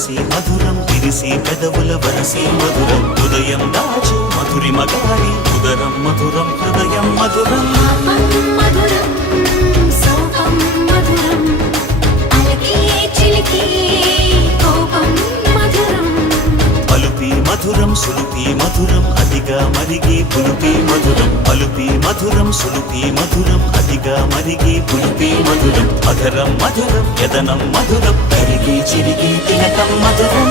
మనసి మధురం విరిసి పెదవుల వరసి మధురం హృదయం దాచి మధురి మగారి ఉదరం మధురం హృదయం మధురం మధురం సోపం మధురం అలకి చిలికి కోపం మధురం పలుపి మధురం సులుపి మధురం అదిగా మరిగి పులుపి మధురం పలుపి మధురం సులుపి మధురం అదిగా మరిగి పులుపి మధురం అధరం మధురం యదనం మధురం కరిగి చిరిగి తినకం మధురం